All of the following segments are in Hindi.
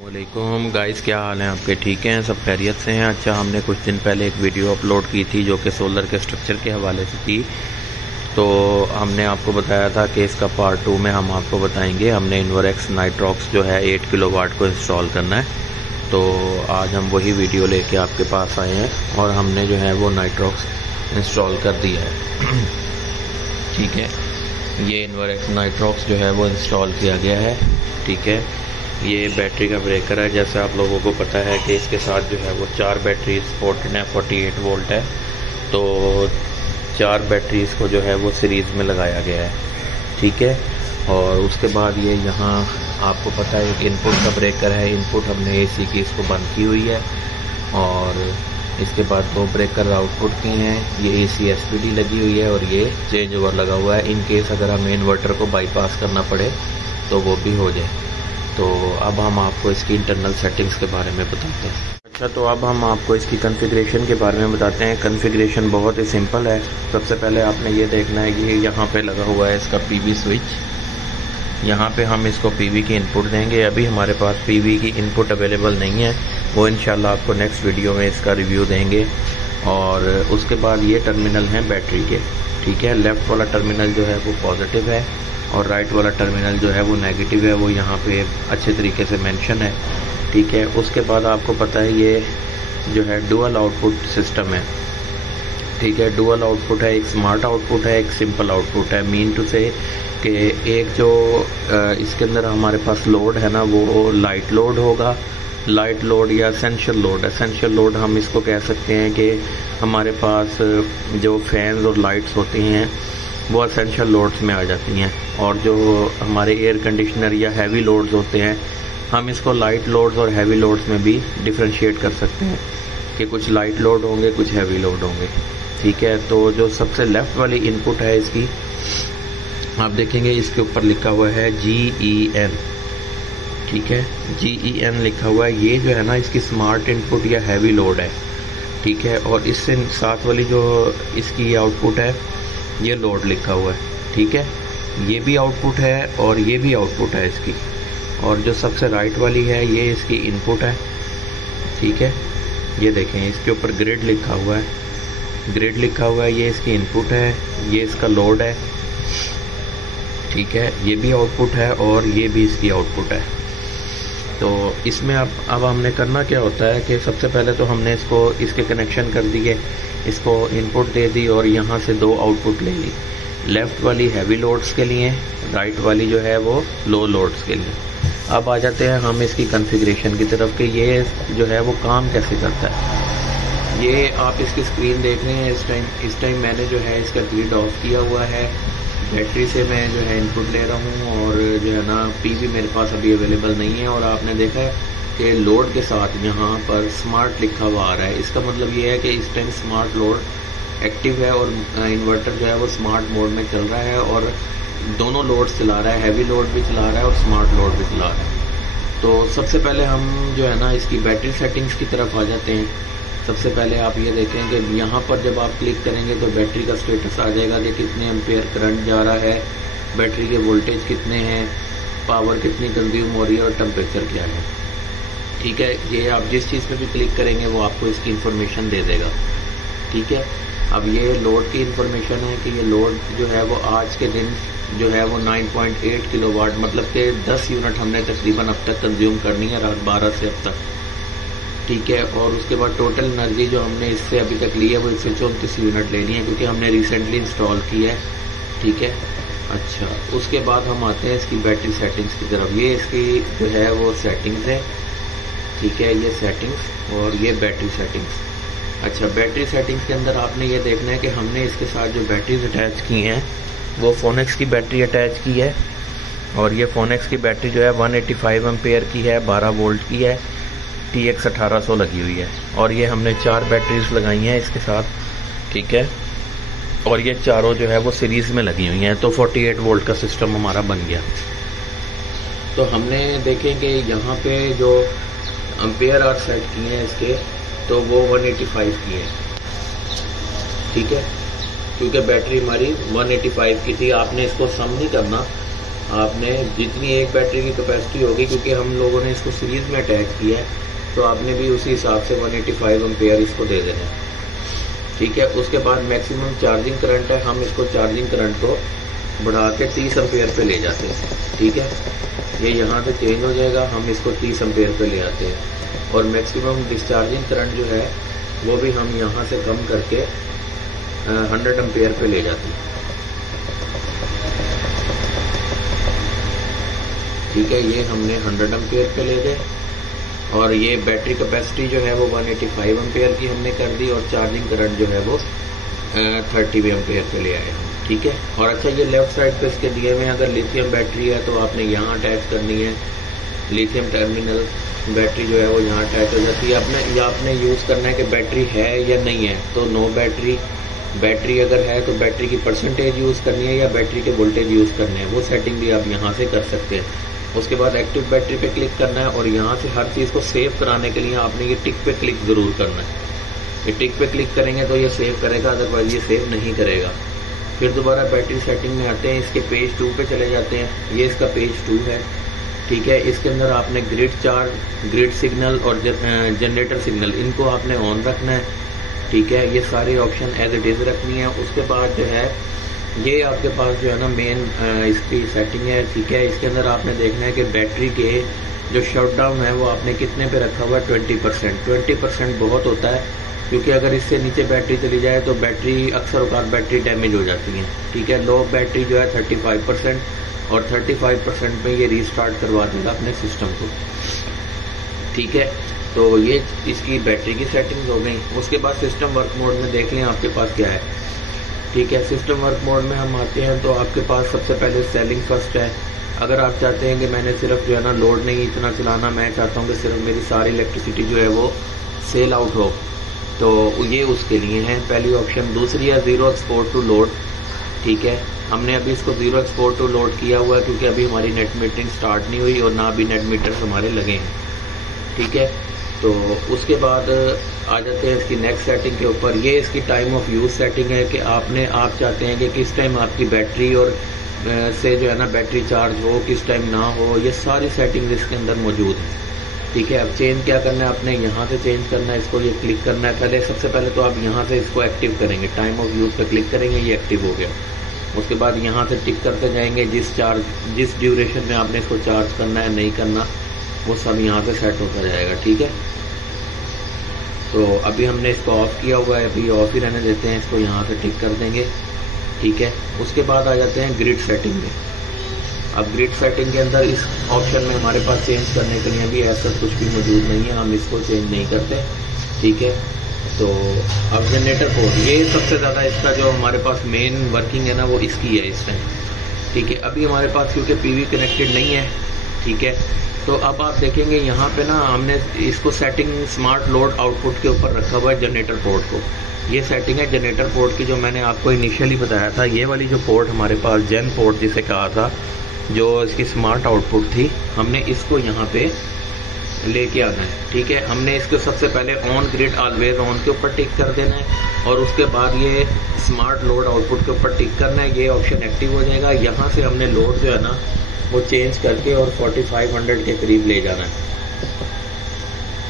वालेकुम गाइस, क्या हाल है आपके? ठीक हैं, सब खैरियत से हैं। अच्छा, हमने कुछ दिन पहले एक वीडियो अपलोड की थी जो कि सोलर के स्ट्रक्चर के हवाले से थी। तो हमने आपको बताया था कि इसका पार्ट 2 में हम आपको बताएंगे। हमने इन्वरएक्स नाइट्रॉक्स जो है 8 किलोवाट को इंस्टॉल करना है। तो आज हम वही वीडियो लेके आपके पास आए हैं और हमने जो है वो नाइट्रॉक्स इंस्टॉल कर दिया है। ठीक है, ये इन्वरएक्स नाइट्रॉक्स जो है वो इंस्टॉल किया गया है। ठीक है, ये बैटरी का ब्रेकर है। जैसे आप लोगों को पता है कि इसके साथ जो है वो 4 बैटरीज 48 वोल्ट है। तो 4 बैटरीज को जो है वो सीरीज़ में लगाया गया है। ठीक है, और उसके बाद ये यहाँ आपको पता है एक इनपुट का ब्रेकर है। इनपुट हमने एसी की इसको बंद की हुई है और इसके बाद 2 ब्रेकर आउटपुट की हैं। ये एसी एसपीडी लगी हुई है और ये चेंज ओवर लगा हुआ है इन केस अगर हमें इन्वर्टर को बाईपास करना पड़े तो वो भी हो जाए। तो अब हम आपको इसकी इंटरनल सेटिंग्स के बारे में बताते हैं। अच्छा, तो अब हम आपको इसकी कॉन्फ़िगरेशन के बारे में बताते हैं। कॉन्फ़िगरेशन बहुत ही सिंपल है। सबसे पहले आपने ये देखना है कि यहाँ पे लगा हुआ है इसका पीवी स्विच। यहाँ पे हम इसको पीवी की इनपुट देंगे। अभी हमारे पास पीवी की इनपुट अवेलेबल नहीं है, वो इंशाल्लाह आपको नेक्स्ट वीडियो में इसका रिव्यू देंगे। और उसके बाद ये टर्मिनल हैं बैटरी के। ठीक है, लेफ़्ट वाला टर्मिनल जो है वो पॉजिटिव है और राइट वाला टर्मिनल जो है वो नेगेटिव है। वो यहाँ पे अच्छे तरीके से मेंशन है। ठीक है, उसके बाद आपको पता है ये जो है डुअल आउटपुट सिस्टम है। ठीक है, डुअल आउटपुट है, एक स्मार्ट आउटपुट है, एक सिंपल आउटपुट है। मीन टू से कि एक जो इसके अंदर हमारे पास लोड है ना वो लाइट लोड होगा। लाइट लोड या एसेंशियल लोड। एसेंशियल लोड हम इसको कह सकते हैं कि हमारे पास जो फैंस और लाइट्स होती हैं वो एसेंशियल लोड्स में आ जाती हैं। और जो हमारे एयर कंडीशनर या हैवी लोड्स होते हैं हम इसको लाइट लोड्स और हैवी लोड्स में भी डिफ्रेंशिएट कर सकते हैं कि कुछ लाइट लोड होंगे, कुछ हैवी लोड होंगे। ठीक है, तो जो सबसे लेफ़्ट वाली इनपुट है इसकी आप देखेंगे इसके ऊपर लिखा हुआ है GEN। ठीक है, GEN लिखा हुआ है। ये जो है ना इसकी स्मार्ट इनपुट या हैवी लोड है। ठीक है, और इससे साथ वाली जो इसकी आउटपुट है ये लोड लिखा हुआ है। ठीक है, ये भी आउटपुट है और ये भी आउटपुट है इसकी। और जो सबसे राइट वाली है ये इसकी इनपुट है। ठीक है, ये देखें इसके ऊपर ग्रिड लिखा हुआ है। ग्रिड लिखा हुआ है, ये इसकी इनपुट है, ये इसका लोड है। ठीक है, ये भी आउटपुट है और ये भी इसकी आउटपुट है। तो इसमें अब हमने करना क्या होता है कि सबसे पहले तो हमने इसको इसके कनेक्शन कर दिए, इसको इनपुट दे दी और यहाँ से 2 आउटपुट ले ली। लेफ़्ट वाली हैवी लोड्स के लिए, राइट वाली जो है वो लो लोड्स के लिए। अब आ जाते हैं हम इसकी कॉन्फ़िगरेशन की तरफ कि ये जो है वो काम कैसे करता है। ये आप इसकी स्क्रीन देख रहे हैं इस टाइम मैंने जो है इसका ग्रिड ऑफ किया हुआ है। बैटरी से मैं जो है इनपुट ले रहा हूँ और जो है ना पीवी मेरे पास अभी अवेलेबल नहीं है। और आपने देखा है कि लोड के साथ यहाँ पर स्मार्ट लिखा हुआ आ रहा है। इसका मतलब ये है कि इस टाइम स्मार्ट लोड एक्टिव है और इन्वर्टर जो है वो स्मार्ट मोड में चल रहा है और दोनों लोड्स चला रहा है, हैवी लोड भी चला रहा है और स्मार्ट लोड भी चला रहा है। तो सबसे पहले हम जो है ना इसकी बैटरी सेटिंग्स की तरफ आ जाते हैं। सबसे पहले आप ये देखें कि यहाँ पर जब आप क्लिक करेंगे तो बैटरी का स्टेटस आ जाएगा कि कितने एम्पेयर करंट जा रहा है, बैटरी के वोल्टेज कितने हैं, पावर कितनी कंज्यूम हो रही है और टेम्परेचर क्या है। ठीक है, ये आप जिस चीज़ पे भी क्लिक करेंगे वो आपको इसकी इन्फॉर्मेशन दे देगा। ठीक है, अब ये लोड की इन्फॉर्मेशन है कि ये लोड जो है वो आज के दिन जो है वो 9.8 किलोवाट मतलब कि 10 यूनिट हमने तकरीबन अब तक कंज्यूम करनी है रात 12 से अब तक। ठीक है, और उसके बाद टोटल एनर्जी जो हमने इससे अभी तक ली है वो 134 यूनिट लेनी है क्योंकि हमने रिसेंटली इंस्टॉल की है। ठीक है, अच्छा, उसके बाद हम आते हैं इसकी बैटरी सेटिंग्स की तरफ। ये इसकी जो है वो सेटिंग्स है। ठीक है, ये सेटिंग्स और ये बैटरी सेटिंग्स। अच्छा, बैटरी सेटिंग्स के अंदर आपने ये देखना है कि हमने इसके साथ जो बैटरीज अटैच की हैं वो फोनेक्स की बैटरी अटैच की है। और ये फोनेक्स की बैटरी जो है 185 एम्पेयर की है, 12 वोल्ट की है, TX 1800 लगी हुई है। और ये हमने 4 बैटरीज लगाई हैं इसके साथ। ठीक है, और ये चारों जो है वो सीरीज़ में लगी हुई हैं। तो 48 वोल्ट का सिस्टम हमारा बन गया। तो हमने देखें कि यहाँ पे जो एम्पेयर आर सेट किए हैं इसके तो वो 185 की है। ठीक है, क्योंकि बैटरी हमारी 185 की थी। आपने इसको सम नहीं करना, आपने जितनी एक बैटरी की कैपेसिटी होगी, क्योंकि हम लोगों ने इसको सीरीज में अटैच किया है, तो आपने भी उसी हिसाब से 185 एम्पेयर इसको दे देना है। ठीक है, उसके बाद मैक्सिमम चार्जिंग करंट है, हम इसको चार्जिंग करंट को बढ़ा के 30 एम्पेयर पे ले जाते हैं। ठीक है, ये यहाँ से चेंज हो जाएगा, हम इसको 30 एम्पेयर पे ले आते हैं। और मैक्सिमम डिस्चार्जिंग करंट जो है वो भी हम यहाँ से कम करके 100 एम्पेयर पे ले जाते हैं। ठीक है, ये हमने 100 एम्पेयर पे ले गए और ये बैटरी कैपेसिटी जो है वो 185 एम्पेयर की हमने कर दी और चार्जिंग करंट जो है वो 30 एम्पेयर पे ले आए। ठीक है, और अच्छा ये लेफ्ट साइड पे इसके दिए हुए, अगर लिथियम बैटरी है तो आपने यहाँ अटैच करनी है, लिथियम टर्मिनल बैटरी जो है वो यहाँ अटैच हो जाती है। आपने यूज़ करना है कि बैटरी है या नहीं है, तो नो बैटरी अगर है तो बैटरी की परसेंटेज यूज़ करनी है या बैटरी के वोल्टेज यूज़ करने हैं, वो सेटिंग भी आप यहाँ से कर सकते हैं। उसके बाद एक्टिव बैटरी पे क्लिक करना है और यहाँ से हर चीज़ को सेव कराने के लिए आपने ये टिक पे क्लिक ज़रूर करना है। ये टिक पे क्लिक करेंगे तो ये सेव करेगा, अदरवाइज ये सेव नहीं करेगा। फिर दोबारा बैटरी सेटिंग में आते हैं, इसके पेज 2 पे चले जाते हैं। ये इसका पेज 2 है। ठीक है, इसके अंदर आपने ग्रिड चार्ज, ग्रिड सिग्नल और जनरेटर सिग्नल, इनको आपने ऑन रखना है। ठीक है, ये सारी ऑप्शन एज इट इज़ रखनी है। उसके बाद जो है ये आपके पास जो है ना मेन इसकी सेटिंग है। ठीक है, इसके अंदर आपने देखना है कि बैटरी के जो शटडाउन है वो आपने कितने पे रखा हुआ है, 20%। 20% बहुत होता है, क्योंकि अगर इससे नीचे बैटरी चली जाए तो बैटरी अक्सर औकात बैटरी डैमेज हो जाती है। ठीक है, लो बैटरी जो है 35% और 35% में ये रीस्टार्ट करवा देगा अपने सिस्टम को। ठीक है, तो ये इसकी बैटरी की सेटिंग्स हो गई। उसके बाद सिस्टम वर्क मोड में देख लें आपके पास क्या है। ठीक है, सिस्टम वर्क मोड में हम आते हैं तो आपके पास सबसे पहले सेलिंग फर्स्ट है। अगर आप चाहते हैं कि मैंने सिर्फ जो है ना लोड नहीं इतना चलाना, मैं चाहता हूँ कि सिर्फ मेरी सारी इलेक्ट्रिसिटी जो है वो सेल आउट हो, तो ये उसके लिए है पहली ऑप्शन। दूसरी है ज़ीरो एक्सपोर्ट टू लोड। ठीक है, हमने अभी इसको ज़ीरो एक्सपोर्ट टू लोड किया हुआ है क्योंकि अभी हमारी नेट मीटरिंग स्टार्ट नहीं हुई और ना अभी नेट मीटर्स हमारे लगे हैं। ठीक है, तो उसके बाद आ जाते हैं इसकी नेक्स्ट सेटिंग के ऊपर। ये इसकी टाइम ऑफ यूज़ सेटिंग है कि आप चाहते हैं कि किस टाइम आपकी बैटरी और से जो है ना बैटरी चार्ज हो, किस टाइम ना हो, ये सारी सेटिंग इसके अंदर मौजूद है। ठीक है, अब चेंज क्या करना है, आपने यहाँ से चेंज करना है, इसको ये क्लिक करना है। पहले सबसे पहले तो आप यहाँ से इसको एक्टिव करेंगे, टाइम ऑफ यूज़ पे क्लिक करेंगे, ये एक्टिव हो गया। उसके बाद यहाँ से टिक करते जाएंगे, जिस ड्यूरेशन में आपने इसको चार्ज करना है नहीं करना वो सब यहाँ से सेट होता जाएगा। ठीक है, तो अभी हमने इसको ऑफ किया हुआ है, अभी ऑफ ही रहने देते हैं, इसको यहाँ से टिक कर देंगे। ठीक है, उसके बाद आ जाते हैं ग्रिड सेटिंग में। अब ग्रिड सेटिंग के अंदर इस ऑप्शन में हमारे पास चेंज करने के लिए भी ऐसा कुछ भी मौजूद नहीं है, हम इसको चेंज नहीं करते। ठीक है, तो अब जनरेटर पोर्ट, ये सबसे ज़्यादा इसका जो हमारे पास मेन वर्किंग है ना वो इसकी है इस टाइम। ठीक है, अभी हमारे पास क्योंकि पीवी कनेक्टेड नहीं है। ठीक है, तो अब आप देखेंगे यहाँ पे ना हमने इसको सेटिंग स्मार्ट लोड आउटपुट के ऊपर रखा हुआ है जनरेटर पोर्ट को। ये सेटिंग है जनरेटर पोर्ट की, जो मैंने आपको इनिशियली बताया था। ये वाली जो पोर्ट हमारे पास जेन पोर्ट जिसे कहा था, जो इसकी स्मार्ट आउटपुट थी, हमने इसको यहाँ पे लेके आना है। ठीक है, हमने इसको सबसे पहले ऑन ग्रिड ऑलवेज ऑन के ऊपर टिक कर देना है और उसके बाद ये स्मार्ट लोड आउटपुट के ऊपर टिक करना है, ये ऑप्शन एक्टिव हो जाएगा। यहाँ से हमने लोड जो है ना वो चेंज करके और 4500 के करीब ले जाना है।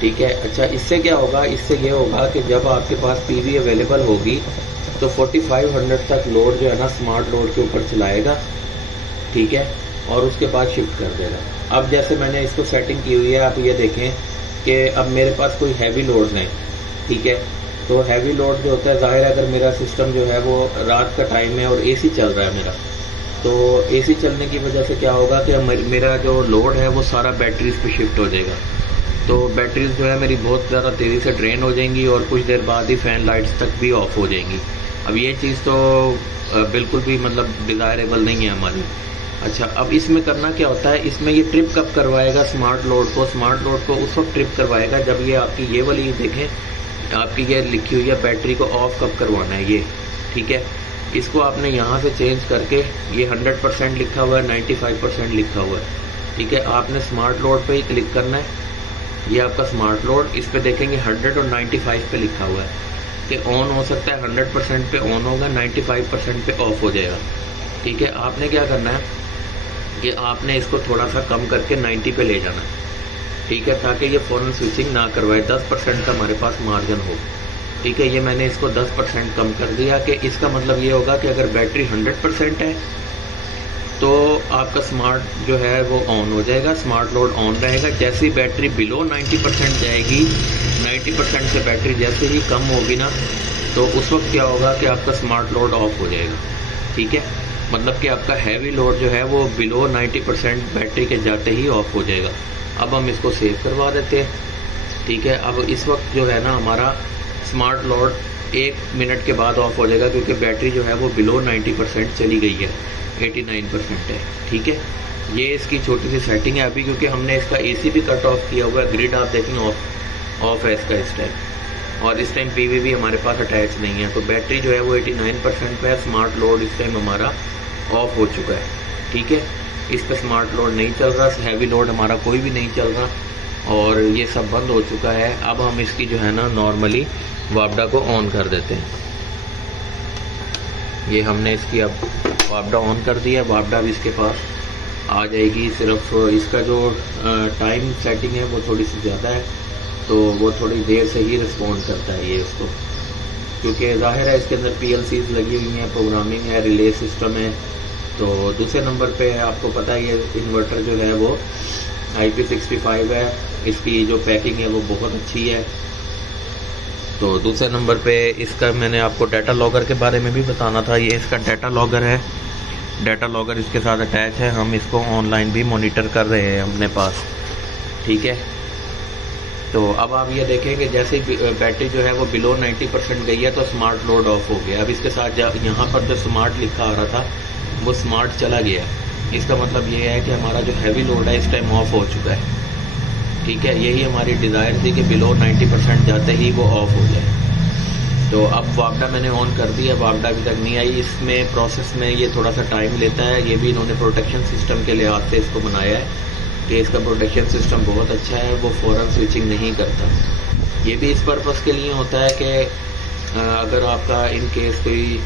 ठीक है, अच्छा इससे क्या होगा, इससे ये होगा कि जब आपके पास पीवी अवेलेबल होगी तो 4500 तक लोड जो है ना स्मार्ट लोड के ऊपर चलाएगा। ठीक है, और उसके बाद शिफ्ट कर देगा। अब जैसे मैंने इसको सेटिंग की हुई है, आप ये देखें कि अब मेरे पास कोई हैवी लोड्स हैं। ठीक है, तो हैवी लोड जो होता है, जाहिर है अगर मेरा सिस्टम जो है वो रात का टाइम है और एसी चल रहा है मेरा, तो एसी चलने की वजह से क्या होगा कि मेरा जो लोड है वो सारा बैटरीज पे शिफ्ट हो जाएगा। तो बैटरीज जो है मेरी बहुत ज़्यादा तेज़ी से ड्रेन हो जाएंगी और कुछ देर बाद ही फ़ैन लाइट्स तक भी ऑफ हो जाएंगी। अब ये चीज़ तो बिल्कुल भी मतलब डिज़ायरेबल नहीं है हमारी। अच्छा, अब इसमें करना क्या होता है, इसमें ये ट्रिप कब करवाएगा स्मार्ट लोड को, स्मार्ट लोड को उस वक्त ट्रिप करवाएगा जब ये आपकी ये वाली देखें, आपकी ये लिखी हुई है बैटरी को ऑफ कब करवाना है ये। ठीक है, इसको आपने यहाँ से चेंज करके ये 100% लिखा हुआ है, 95% लिखा हुआ है। ठीक है, आपने स्मार्ट लोड पे ही क्लिक करना है, ये आपका स्मार्ट लोड, इस पे देखेंगे 100 और 95 पे लिखा हुआ है कि ऑन हो सकता है, 100% पे ऑन होगा, 95% पे ऑफ हो जाएगा। ठीक है, आपने क्या करना है, कि आपने इसको थोड़ा सा कम करके 90 पे ले जाना, ठीक है, ताकि ये फ़ौरन स्विचिंग ना करवाए। 10% का हमारे पास मार्जिन हो, ठीक है। ये मैंने इसको 10% कम कर दिया कि इसका मतलब ये होगा कि अगर बैटरी 100% है तो आपका स्मार्ट जो है वो ऑन हो जाएगा, स्मार्ट लोड ऑन रहेगा। जैसे ही बैटरी बिलो 90% जाएगी, 90% से बैटरी जैसे ही कम होगी ना, तो उस वक्त क्या होगा कि आपका स्मार्ट लोड ऑफ हो जाएगा, ठीक है। मतलब कि आपका हैवी लोड जो है वो बिलो 90% बैटरी के जाते ही ऑफ हो जाएगा। अब हम इसको सेव करवा देते हैं, ठीक है। अब इस वक्त जो है ना हमारा स्मार्ट लोड 1 मिनट के बाद ऑफ हो जाएगा, क्योंकि बैटरी जो है वो बिलो 90% चली गई है, 89% है, ठीक है। ये इसकी छोटी सी सेटिंग है अभी, क्योंकि हमने इसका एसी भी कट ऑफ किया हुआ है। ग्रिड आप देखें ऑफ है इसका इस टाइम, और इस टाइम पीवी भी हमारे पास अटैच नहीं है। तो बैटरी जो है वो 89% पे है। स्मार्ट लोड इस टाइम हमारा ऑफ हो चुका है, ठीक है। इस पर स्मार्ट लोड नहीं चल रहा, हैवी लोड हमारा कोई भी नहीं चल रहा, और ये सब बंद हो चुका है। अब हम इसकी जो है ना नॉर्मली वापडा को ऑन कर देते हैं। ये हमने इसकी अब वापडा ऑन कर दिया। वापडा भी इसके पास आ जाएगी। सिर्फ इसका जो टाइम सेटिंग है वो थोड़ी सी ज़्यादा है, तो वो थोड़ी देर से ही रिस्पॉन्ड करता है ये इसको, क्योंकि जाहिर है इसके अंदर PLCs लगी हुई हैं, प्रोग्रामिंग है, रिले सिस्टम है। तो दूसरे नंबर पे आपको पता है ये इन्वर्टर जो है वो IP65 है। इसकी जो पैकिंग है वो बहुत अच्छी है। तो दूसरे नंबर पे इसका मैंने आपको डाटा लॉगर के बारे में भी बताना था। ये इसका डाटा लॉगर है, डाटा लॉगर इसके साथ अटैच है। हम इसको ऑनलाइन भी मॉनिटर कर रहे हैं अपने पास, ठीक है। तो अब आप ये देखें कि जैसे ही बैटरी जो है वो बिलो 90% गई है तो स्मार्ट लोड ऑफ हो गया। अब इसके साथ यहाँ पर जो स्मार्ट लिखा आ रहा था वो स्मार्ट चला गया। इसका मतलब ये है कि हमारा जो हैवी लोड है इस टाइम ऑफ हो चुका है, ठीक है। यही हमारी डिज़ायर थी कि बिलो 90% जाते ही वो ऑफ हो जाए। तो अब वापडा मैंने ऑन कर दिया, वापडा अभी तक नहीं आई। इसमें प्रोसेस में ये थोड़ा सा टाइम लेता है। ये भी इन्होंने प्रोटेक्शन सिस्टम के लिहाज से इसको बनाया है कि इसका प्रोटेक्शन सिस्टम बहुत अच्छा है, वो फ़ौरन स्विचिंग नहीं करता। ये भी इस पर्पज़ के लिए होता है कि अगर आपका इन केस कोई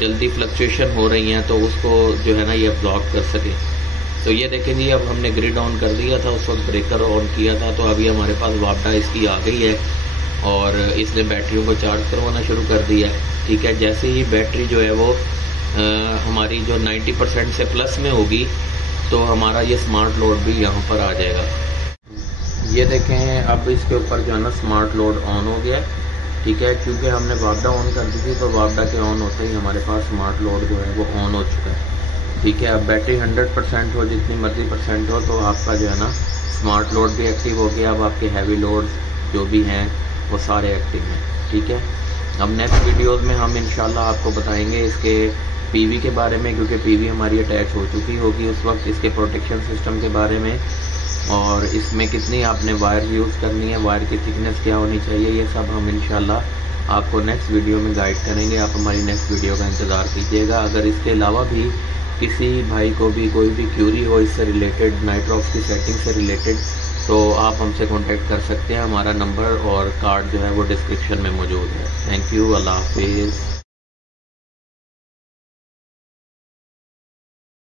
जल्दी फ्लक्चुएशन हो रही हैं तो उसको जो है ना ये अब्जॉर्ब कर सके। तो ये देखें जी, अब हमने ग्रिड ऑन कर दिया था, उस वक्त ब्रेकर ऑन किया था, तो अभी हमारे पास वापडा इसकी आ गई है और इसने बैटरियों को चार्ज करवाना शुरू कर दिया है, ठीक है। जैसे ही बैटरी जो है वो हमारी जो 90% से प्लस में होगी तो हमारा ये स्मार्ट लोड भी यहाँ पर आ जाएगा। ये देखें अब इसके ऊपर जो है ना स्मार्ट लोड ऑन हो गया, ठीक है। क्योंकि हमने वापडा ऑन कर दी थी, तो वापडा के ऑन होते ही हमारे पास स्मार्ट लोड जो है वो ऑन हो चुका है, ठीक है। अब बैटरी 100% हो, जितनी मर्जी परसेंट हो, तो आपका जो है ना स्मार्ट लोड भी एक्टिव हो गया। अब आपके हैवी लोड जो भी हैं वो सारे एक्टिव हैं, ठीक है। अब नेक्स्ट वीडियोस में हम इंशाल्लाह आपको बताएंगे इसके पीवी के बारे में, क्योंकि पीवी हमारी अटैच हो चुकी होगी उस वक्त, इसके प्रोटेक्शन सिस्टम के बारे में, और इसमें कितनी आपने वायर यूज़ करनी है, वायर की थिकनेस क्या होनी चाहिए, ये सब हम इंशाल्लाह आपको नेक्स्ट वीडियो में गाइड करेंगे। आप हमारी नेक्स्ट वीडियो का इंतज़ार कीजिएगा। अगर इसके अलावा भी किसी भाई को भी कोई भी क्यूरी हो इससे रिलेटेड, नाइट्रॉक्स की सेटिंग से रिलेटेड, तो आप हमसे कांटेक्ट कर सकते हैं। हमारा नंबर और कार्ड जो है वो डिस्क्रिप्शन में मौजूद है। थैंक यू, अल्लाह हाफिज़।